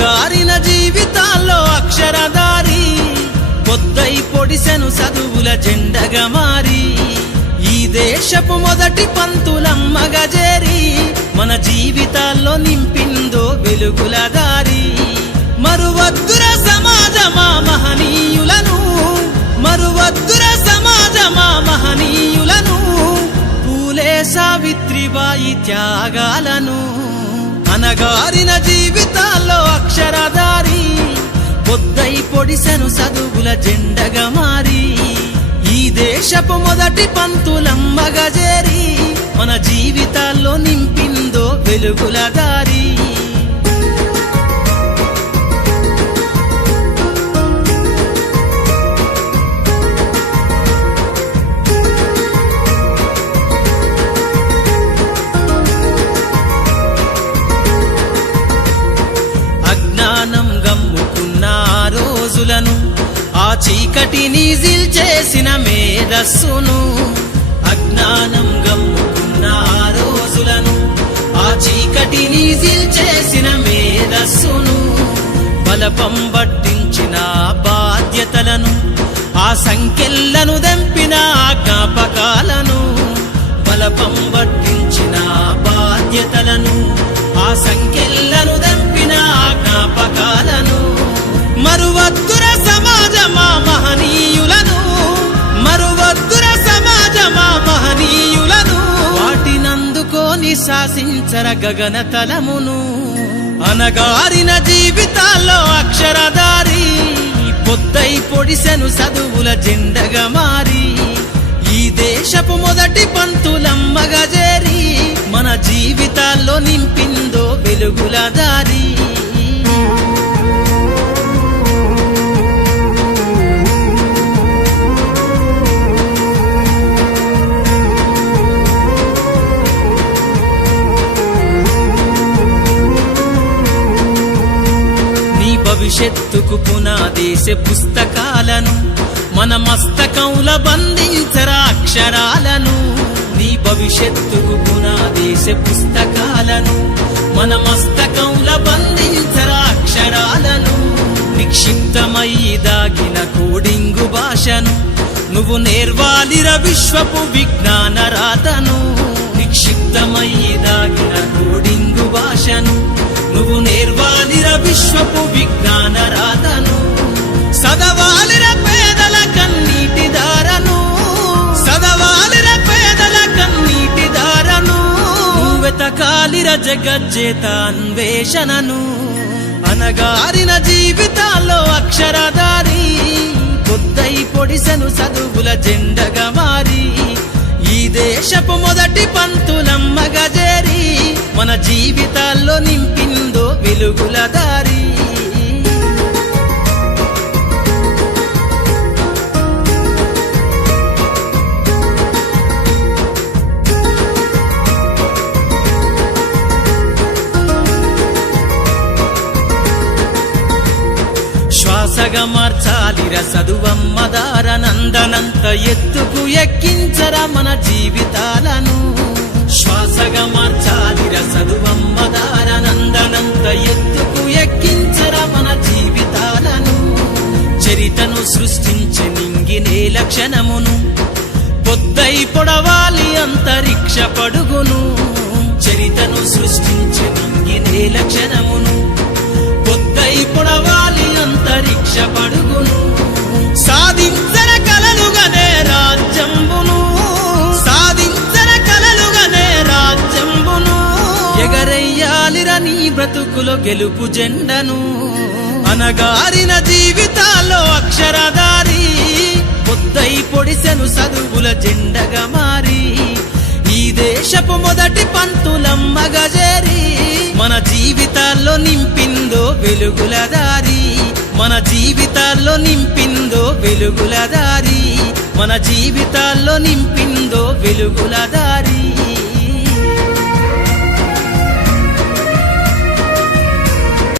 అనగారిన జీవితాల్లో అక్షరధారి పొద్దై పొడిసెను చదువుల జెండగా మారి ఈ దేశపు మొదటి పంతులమ్మగా చేరి మన జీవితాల్లో నింపిందో వెలుగుల దారి మరువద్దుర సమాజమా మహనీయులను మరువద్దుర సమాజమా మహనీయులను పూలే సావిత్రిబాయి త్యాగాలను అనగారిన జీవితాల్లో అక్షరధారి పొద్దై పొడిసెను చదువుల జెండగా మారి ఈ దేశపు మొదటి పంతులమ్మగా చేరి మన జీవితాల్లో నింపిందో వెలుగుల దారి అజ్ఞానం గమ్ముకున్న రోజులను ఆ చీకటిని చేసిన మేధస్సును అజ్ఞానం గమ్ముకున్న రోజులను ఆ చీకటిని చేసిన మేధస్సును బలపం పట్టించిన బాధ్యతలను ఆ సంఖ్యలను దంపిన జ్ఞాపకాలను బలపం పట్టించిన బాధ్యతలను ఆ సంఖ్యలను దంపిన జ్ఞాపకాలను మరువద్దుర సమాజమా మహనీయులను మరువద్దుర సమాజమా మహనీయులను వాటినందుకోని శాసించర గగన తలమును అనగారిన జీవితాల్లో అక్షరధారి పొద్దై పొడిసెను చదువుల జెండగా మారి ఈ దేశపు మొదటి పంతులమ్మగా చేరి మన జీవితాల్లో నింపిందో వెలుగుల దారి భవిష్యత్తుకు పునాదేసే పుస్తకాలను మన మస్తకంల బంధించరా అక్షరాలను నీ భవిష్యత్తుకు పునాదేసే పుస్తకాలను మన మస్తకంల బంధించరా అక్షరాలను నిక్షిప్తమై దాగిన కోడింగు భాషను నువ్వు నేర్వాలిర విశ్వపు విజ్ఞాన రాతను నిక్షిప్తమై దాగిన కోడింగు భాషను నువ్వు నేర్వాలిర విశ్వపు విజ్ఞాన రాతను సదవాలిర పేదల కన్నీటి దారను సదవాలిర పేదల కన్నీటి దారను వెతకాలిర జగజ్జేత అన్వేషణను అనగారిన జీవితాల్లో అక్షరధారి పొద్దై పొడిసెను చదువుల జెండగా మారి ఈ దేశపు మొదటి పంతులమ్మగా చేరి మన జీవితాల్లో నింపిందో వెలుగుల దారి శ్వాసగా మార్చాలిర చదువమ్మ దారనందనంత ఎత్తుకు ఎక్కించరా మన జీవితాలను శ్వాసగా మార్చాలిర చదువమ్మ దారనందనంత ఎత్తుకు ఎక్కించరా మన జీవితాలను చరితను సృష్టించే నింగినేల క్షణమును పొద్దై పొడవాలి అంతరిక్ష పడుగును చరితను సృష్టించే నింగినేల క్షణమును పొద్దై పొడవాలి అంతరిక్ష పడుగును సాధించర కలలుగనే రాజ్యంబును సాధించర కలలుగనే రాజ్యంబును ఎగరయ్యాలిర నీ బ్రతుకులో గెలుపు జెండను అనగారిన జీవితాల్లో అక్షరధారి పొద్దై పొడిసెను చదువుల జెండగా మారి ఈ దేశపు మొదటి పంతులమ్మగా చేరి మన జీవితాల్లో నింపిందో వెలుగుల దారి మన జీవితాల్లో నింపిందో వెలుగుల దారి మన జీవితాల్లో నింపిందో వెలుగుల దారి